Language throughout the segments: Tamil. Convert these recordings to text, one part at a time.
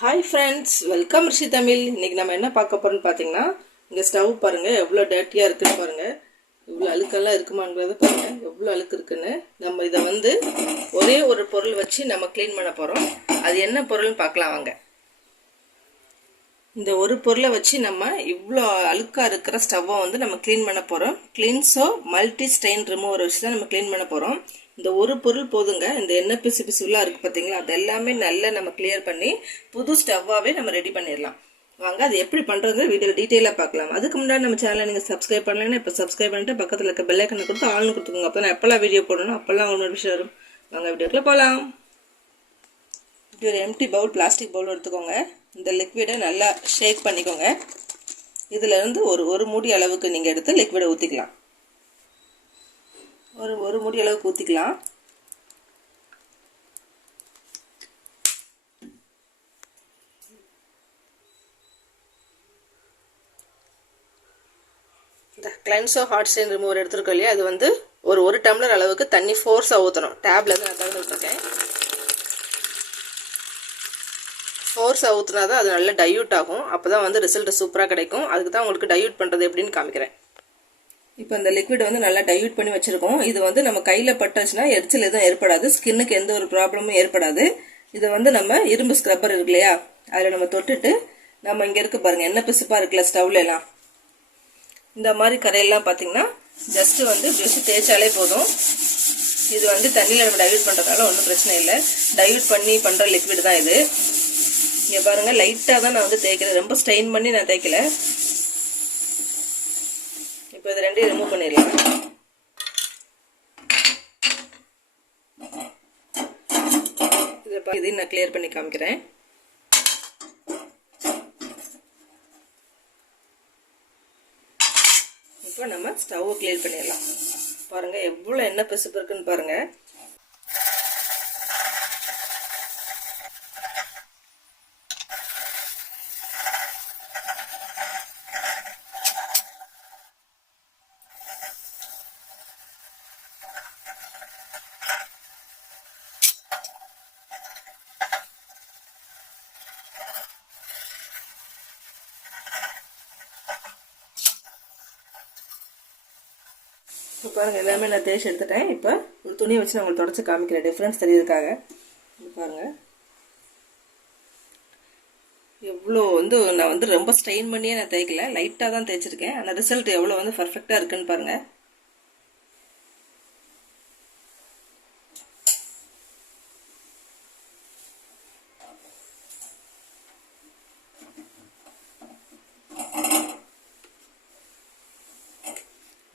ஹாய் ஃப்ரெண்ட்ஸ், வெல்கம் ரிஷி தமிழ். இன்றைக்கி நம்ம என்ன பார்க்க போகிறோம்னு பார்த்தீங்கன்னா, இங்கே ஸ்டவ் பாருங்கள் எவ்வளோ டர்ட்டியாக இருக்குன்னு பாருங்கள். இவ்வளோ அழுக்கெல்லாம் இருக்குமாங்கிறத பாருங்கள், எவ்வளோ அழுக்கு இருக்குன்னு. நம்ம இதை வந்து ஒரே ஒரு பொருள் வச்சு நம்ம க்ளீன் பண்ண போகிறோம். அது என்ன பொருள்னு பார்க்கலாம் வாங்க. இந்த ஒரு பொருளை வச்சு நம்ம இவ்வளோ அழுக்காக இருக்கிற ஸ்டவ்வை வந்து நம்ம க்ளீன் பண்ண போகிறோம். கிளீன்ஸோ மல்டி ஸ்டெயின் ரிமூவர் வச்சு தான் நம்ம க்ளீன் பண்ண போகிறோம். இந்த ஒரு பொருள் போதுங்க. இந்த எண்ணெய் பிசு பிசுலாம் இருக்குது பார்த்தீங்களா, அது எல்லாமே நல்லா நம்ம கிளியர் பண்ணி புது ஸ்டவ்வாகவே நம்ம ரெடி பண்ணிடலாம். வாங்க அது எப்படி பண்ணுறது வீடியோ டீட்டெயிலாக பார்க்கலாம். அதுக்கு முன்னாடி நம்ம சேனலை நீங்கள் சப்ஸ்கிரைப் பண்ணலைன்னா இப்போ சப்ஸ்கிரைப் பண்ணிட்டு பக்கத்தில் இருக்க பெல் ஐக்கனை கொடுத்து ஆள்னு கொடுத்துக்கோங்க. அப்போ நான் எப்போல்லாம் வீடியோ போடணும் அப்போல்லாம் உங்களுக்கு விஷயம் வரும். வாங்க வீடியோக்குள்ளே போகலாம். இப்படி ஒரு எம்டி பவுல், பிளாஸ்டிக் பவுல் எடுத்துக்கோங்க. இந்த லிக்விடை நல்லா ஷேக் பண்ணிக்கோங்க. இதிலேருந்து ஒரு மூடி அளவுக்கு நீங்கள் எடுத்து லிக்விடை ஊற்றிக்கலாம். ஒரு மூடி அளவுக்கு ஊற்றிக்கலாம். இந்த கிளென்சோ ஹாட் ஸ்டெயின் ரிமூவர் எடுத்துருக்கோம் இல்லையா, அது வந்து ஒரு டம்ளர் அளவுக்கு தண்ணி ஃபோர்ஸாக ஊற்றணும். டேப்ல தான் நான் திறந்து விட்டுருக்கேன். ஃபோர்ஸாக ஊற்றினா தான் அது நல்லா டைல்யூட் ஆகும். அப்போ தான் வந்து ரிசல்ட் சூப்பராக கிடைக்கும். அதுக்கு தான் உங்களுக்கு டைல்யூட் பண்ணுறது எப்படின்னு காமிக்கிறேன். இப்போ இந்த லிக்விட் வந்து நல்லா டைல்யூட் பண்ணி வச்சுருக்கோம். இது வந்து நம்ம கையில் பட்டுச்சுன்னா எரிச்சல் எதுவும் ஏற்படாது, ஸ்கின்னுக்கு எந்த ஒரு ப்ராப்ளமும் ஏற்படாது. இதை வந்து நம்ம இரும்பு ஸ்க்ரப்பர் இருக்கு இல்லையா, அதில் நம்ம தொட்டுட்டு நம்ம இங்கே இருக்க பாருங்கள் எண்ணெய் பிசுப்பாக இருக்குல்ல ஸ்டவ்ல எல்லாம், இந்த மாதிரி கரையெல்லாம் பார்த்தீங்கன்னா ஜஸ்ட்டு வந்து இப்படி தேய்ச்சாலே போதும். இது வந்து தண்ணியில் நம்ம டைல்யூட் பண்ணுறதுனால ஒன்றும் பிரச்சனை இல்லை. டைல்யூட் பண்ணி பண்ணுற லிக்விட் தான் இது. இங்கே பாருங்கள், லைட்டாக தான் நான் வந்து தேய்க்கிறேன், ரொம்ப ஸ்ட்ரெயின் பண்ணி நான் தேய்க்கல. இப்போ இது ரெண்டையும் ரிமூவ் பண்ணிடலாம். இதையும் நான் கிளியர் பண்ணி காமிக்கிறேன். இப்போ நம்ம ஸ்டவ்வை கிளியர் பண்ணிடலாம். பாருங்கள் எவ்வளோ எண்ணெய் பிசுப்பு இருக்குன்னு பாருங்கள். இப்போ பாருங்கள் எல்லாமே நான் தேய்ச்சி எடுத்துட்டேன். இப்போ ஒரு துணியை வச்சு நான் உங்களுக்கு தொடச்சி காமிக்கிறேன், டிஃப்ரென்ஸ் தெரியுதுக்காக. பாருங்கள் எவ்வளோ வந்து நான் வந்து ரொம்ப ஸ்ட்ரெயின் பண்ணியே நான் தேய்க்கல, லைட்டாக தான் தேய்ச்சிருக்கேன். ஆனால் ரிசல்ட் எவ்வளோ வந்து பர்ஃபெக்டாக இருக்குன்னு பாருங்கள்.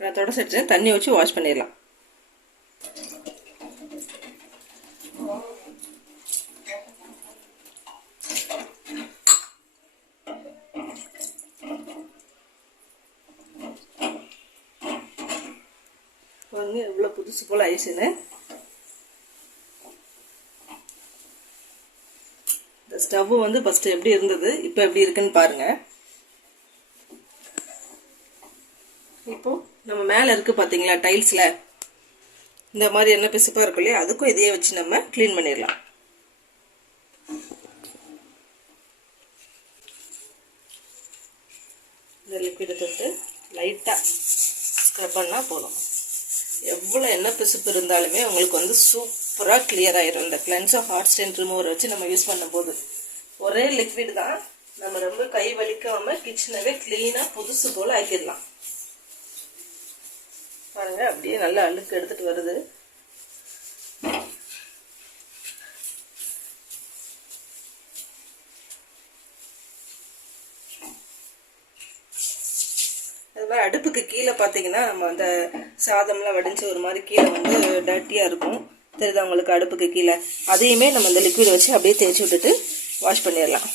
நான் தொடச்சிட்டு தண்ணி வச்சு வாஷ் பண்ணிடலாம். பாருங்க எவ்வளோ புதுசு போல் ஆயிடுச்சுன்னு. இந்த ஸ்டவ் வந்து ஃபஸ்ட்டு எப்படி இருந்தது, இப்போ எப்படி இருக்குன்னு பாருங்கள். இப்போ நம்ம மேலே இருக்குது பார்த்தீங்களா டைல்ஸில், இந்த மாதிரி என்ன பிசுப்பாக இருக்கும் இல்லையா, அதுக்கும் இதையே வச்சு நம்ம க்ளீன் பண்ணிடலாம். இந்த லிக்விடை தொட்டு லைட்டாக ஸ்க்ரப் பண்ணால் போதும். எவ்வளோ எண்ணெய் பிசுப்பு இருந்தாலுமே உங்களுக்கு வந்து சூப்பராக கிளியர் ஆயிடும். இந்த கிளென்சோ ஹாட் ஸ்டெயின் ரிமூவர் வச்சு நம்ம யூஸ் பண்ணும்போது ஒரே லிக்விட் தான், நம்ம ரொம்ப கை வலிக்காமல் கிச்சனவே க்ளீனாக புதுசு போல் ஆக்கிடலாம். பாருங்க அப்படியே நல்லா அழுக்கு எடுத்துட்டு வருது. அது மாதிரி அடுப்புக்கு கீழே பார்த்தீங்கன்னா நம்ம அந்த சாதம்லாம் வடிஞ்சு ஒரு மாதிரி கீழே வந்து டர்ட்டியாக இருக்கும், தெரியுதா உங்களுக்கு அடுப்புக்கு கீழே, அதையுமே நம்ம இந்த லிக்விட் வச்சு அப்படியே தேய்ச்சி விட்டுட்டு வாஷ் பண்ணிடலாம்.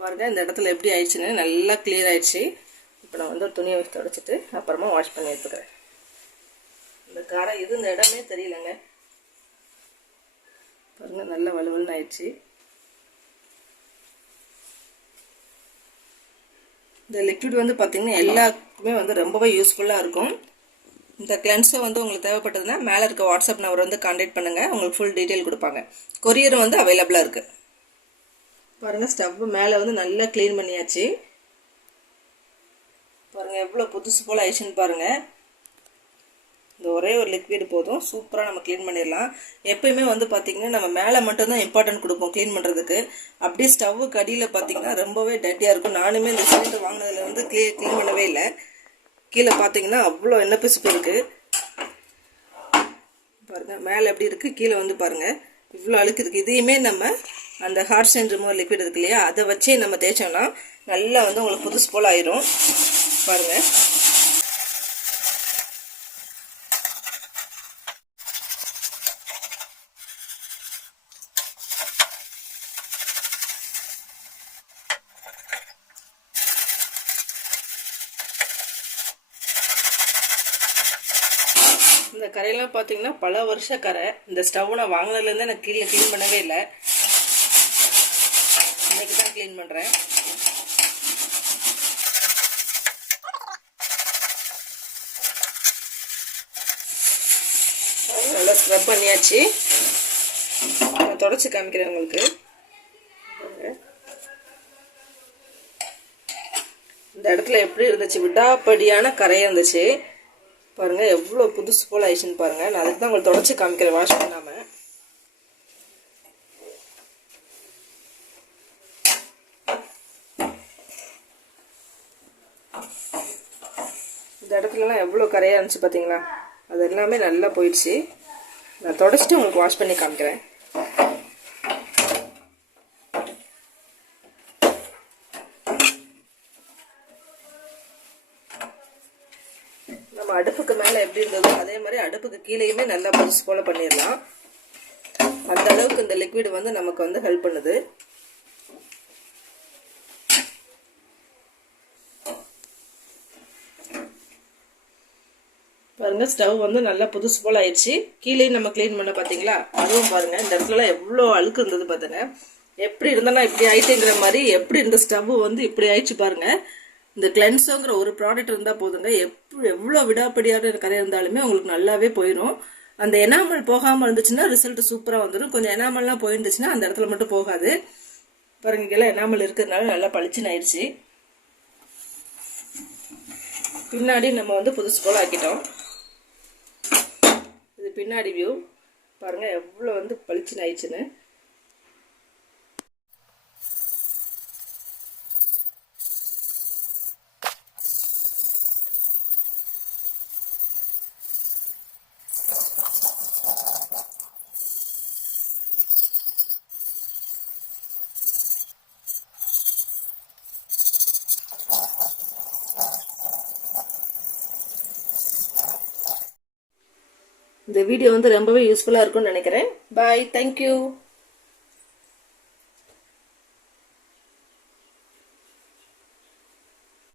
பாருங்கள் இந்த இடத்துல எப்படி ஆயிடுச்சுன்னு நல்லா கிளியர் ஆயிடுச்சு. இப்போ நான் வந்து ஒரு துணியை வச்சு தொடச்சிட்டு அப்புறமா வாஷ் பண்ணி எடுத்துக்கிறேன். இந்த காரை இது இந்த இடமே தெரியலங்க. பாருங்கள் நல்லா வலுவலுன்னு ஆயிடுச்சு. இந்த லிக்விட் வந்து பார்த்தீங்கன்னா எல்லாருக்குமே வந்து ரொம்பவே யூஸ்ஃபுல்லாக இருக்கும். இந்த கிளென்ஸோ வந்து உங்களுக்கு தேவைப்பட்டதுன்னா மேலே இருக்க வாட்ஸ்அப் நம்பர் வந்து கான்டாக்ட் பண்ணுங்கள், உங்களுக்கு ஃபுல் டீட்டெயில் கொடுப்பாங்க. கொரியரும் வந்து அவைலபிளாக இருக்குது. பாருங்கள், ஸ்டவ் மேலே வந்து நல்லா க்ளீன் பண்ணியாச்சு. பாருங்கள் எவ்வளோ புதுசு போல் ஆயிடுச்சுன்னு பாருங்கள். இந்த ஒரே ஒரு லிக்விட் போதும், சூப்பராக நம்ம க்ளீன் பண்ணிடலாம். எப்பயுமே வந்து பார்த்திங்கன்னா நம்ம மேலே மட்டும்தான் இம்பார்ட்டன்ட் கொடுப்போம் க்ளீன் பண்ணுறதுக்கு. அப்படியே ஸ்டவ்வுக்கு அடியில் பார்த்திங்கன்னா ரொம்பவே டர்ட்டியாக இருக்கும். நானுமே இந்த சிலிண்டர் வாங்கினதில் வந்து க்ளீன் பண்ணவே இல்லை. கீழே பார்த்தீங்கன்னா அவ்வளோ எண்ணெய் பிசுப்பு இருக்குது. பாருங்கள் மேலே எப்படி இருக்குது, கீழே வந்து பாருங்கள் இவ்வளோ அழுக்கு இருக்குது. இதையுமே நம்ம அந்த ஹார்ட் ஸ்டெயின் ரிமூவர் லிக்விட் இருக்கு இல்லையா, அதை வச்சே நம்ம தேய்ச்சோம்னா நல்லா வந்து உங்களுக்கு புதுசு போல் ஆயிரும். பாருங்கள் இந்த கரையெல்லாம் பார்த்தீங்கன்னா பல வருஷ கரை. இந்த ஸ்டவ் நான் வாங்கினதுலேருந்து எனக்கு கீழே க்ளீன் பண்ணவே இல்லை. இன்னைக்கு தான் க்ளீன் பண்ணுறேன். நல்லா ஸ்க்ரப் பண்ணியாச்சு. நான் தொடச்சி காமிக்கிறேன் உங்களுக்கு. இந்த இடத்துல எப்படி இருந்துச்சு, விடாப்படியான கரையாக இருந்துச்சு. பாருங்கள் எவ்வளோ புதுசு போல் ஆயிடுச்சுன்னு பாருங்கள். நான் அதுக்கு தான் உங்களுக்கு தொடச்சி காமிக்கிறேன் வாஷ் பண்ணாமல். இந்த இடத்துலலாம் எவ்வளோ கரையாக இருந்துச்சு பார்த்தீங்களா, அது எல்லாமே நல்லா போயிடுச்சு. நான் தொடச்சிட்டு உங்களுக்கு வாஷ் பண்ணி காமிக்கிறேன். நம்ம அடுப்புக்கு மேலே எப்படி இருந்ததோ அதே மாதிரி அடுப்புக்கு கீழேயுமே நல்லா புதுசு போல் பண்ணிடலாம். அந்த அளவுக்கு இந்த லிக்விட் வந்து நமக்கு வந்து ஹெல்ப் பண்ணுது. பாருங்கள் ஸ்டவ் வந்து நல்லா புதுசு போல் ஆயிடுச்சு. கீழே நம்ம க்ளீன் பண்ண பார்த்தீங்களா, அதுவும் பாருங்கள் இந்த இடத்துலலாம் எவ்வளோ அழுக்கு இருந்தது பார்த்துங்க. எப்படி இருந்தாலும் இப்படி ஆயிட்டுங்கிற மாதிரி எப்படி இந்த ஸ்டவ் வந்து இப்படி ஆயிடுச்சு பாருங்கள். இந்த கிளென்சோங்கிற ஒரு ப்ராடக்ட் இருந்தால் போதுங்க, எவ்வளோ விடாப்படியான கரை இருந்தாலுமே உங்களுக்கு நல்லாவே போயிடும். அந்த எனாமல் போகாமல் இருந்துச்சுன்னா ரிசல்ட் சூப்பராக வந்துடும். கொஞ்சம் எனாமல்லாம் போயிருந்துச்சுன்னா அந்த இடத்துல மட்டும் போகாது. பாருங்க இங்கெல்லாம் எனாமல் இருக்கிறதுனால நல்லா பளிச்சுன்னு ஆயிடுச்சு. பின்னாடி நம்ம வந்து புதுசு போல் ஆக்கிட்டோம். இது பின்னாடி வியூ பாருங்கள் எவ்வளோ வந்து பளிச்சுன்னு ஆயிடுச்சுன்னு. இந்த வீடியோ வந்து ரொம்பவே யூஸ்ஃபுல்லாக இருக்கும்னு நினைக்கிறேன். பாய், தேங்க்யூ.